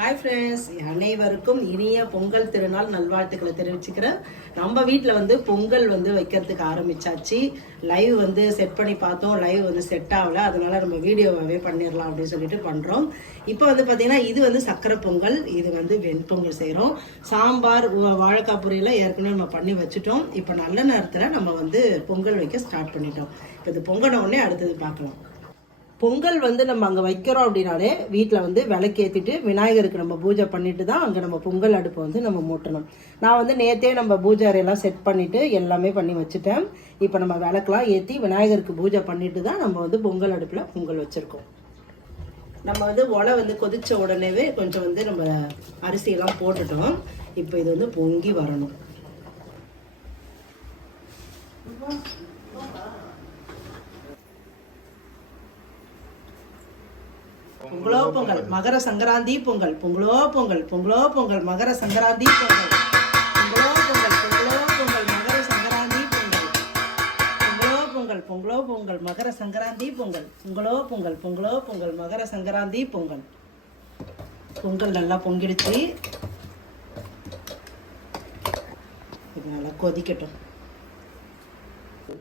Hi friends, அனைவருக்கும் இனிய பொங்கல் திருநாள் நல்வாழ்த்துக்களை தெரிவிச்சுக்கிறேன். நம்ம வீட்டில் வந்து பொங்கல் வந்து வைக்கிறதுக்கு ஆரம்பிச்சாச்சு. லைவ் வந்து செட் பண்ணி பார்த்தோம், லைவ் வந்து செட் ஆகலை. அதனால நம்ம வீடியோவாகவே பண்ணிடலாம் அப்படின்னு சொல்லிட்டு பண்ணுறோம். இப்போ வந்து பார்த்தீங்கன்னா இது வந்து சக்கரை பொங்கல், இது வந்து வெண்பொங்கல் செய்கிறோம். சாம்பார் வாழைக்காய் பொரியல ஏற்கனவே நம்ம பண்ணி வச்சுட்டோம். இப்போ நல்ல நேரத்தில் நம்ம வந்து பொங்கல் வைக்க ஸ்டார்ட் பண்ணிட்டோம். இப்போ இது பொங்கின உடனே அடுத்தது பார்க்கலாம். பொங்கல் வந்து நம்ம அங்கே வைக்கிறோம் அப்படின்னாலே வீட்டில் வந்து விளக்கேற்றிட்டு விநாயகருக்கு நம்ம பூஜை பண்ணிட்டு தான் அங்கே நம்ம பொங்கல் அடுப்பை வந்து நம்ம மூட்டணும். நான் வந்து நேற்றே நம்ம பூஜை அறையெல்லாம் செட் பண்ணிவிட்டு எல்லாமே பண்ணி வச்சுட்டேன். இப்போ நம்ம விளக்கெலாம் ஏற்றி விநாயகருக்கு பூஜை பண்ணிட்டு தான் நம்ம வந்து பொங்கல் அடுப்பில் பொங்கல் வச்சுருக்கோம். நம்ம வந்து ஒலை வந்து கொதித்த உடனேவே கொஞ்சம் வந்து நம்ம அரிசியெல்லாம் போட்டுட்டோம். இப்போ இது வந்து பொங்கி வரணும். பொங்கலோ பொங்கல் மகர சங்கராந்தி பொங்கல், பொங்கலோ பொங்கல், பொங்கலோ பொங்கல் மகர சங்கராந்தி பொங்கல், பொங்கலோ பொங்கல், பொங்கலோ பொங்கல் மகர சங்கராந்தி பொங்கல், பொங்கலோ பொங்கல், பொங்கலோ பொங்கல் மகர சங்கராந்தி பொங்கல், பொங்கலோ பொங்கல், பொங்கலோ பொங்கல் மகர சங்கராந்தி பொங்கல். பொங்கல் நல்லா பொங்கிடுச்சு. இது நல்லா கொதிக்கட்டும்.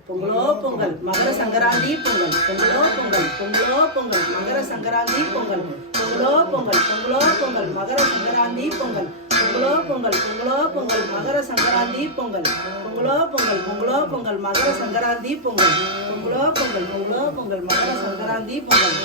பொங்கலோ பொங்கல் மகர சங்கராந்தி பொங்கல், பொங்கலோ பொங்கல், பொங்கலோ பொங்கல் மகர சங்கராந்தி பொங்கல், பொங்கலோ பொங்கல், பொங்கலோ பொங்கல் மகர சங்கராந்தி பொங்கல், பொங்கலோ பொங்கல், பொங்கலோ பொங்கல் மகர சங்கராந்தி பொங்கல், பொங்கலோ பொங்கல், பொங்கலோ பொங்கல் மகர சங்கராந்தி பொங்கல், பொங்கலோ பொங்கல், பொங்கலோ பொங்கல் மகர சங்கராந்தி பொங்கல்.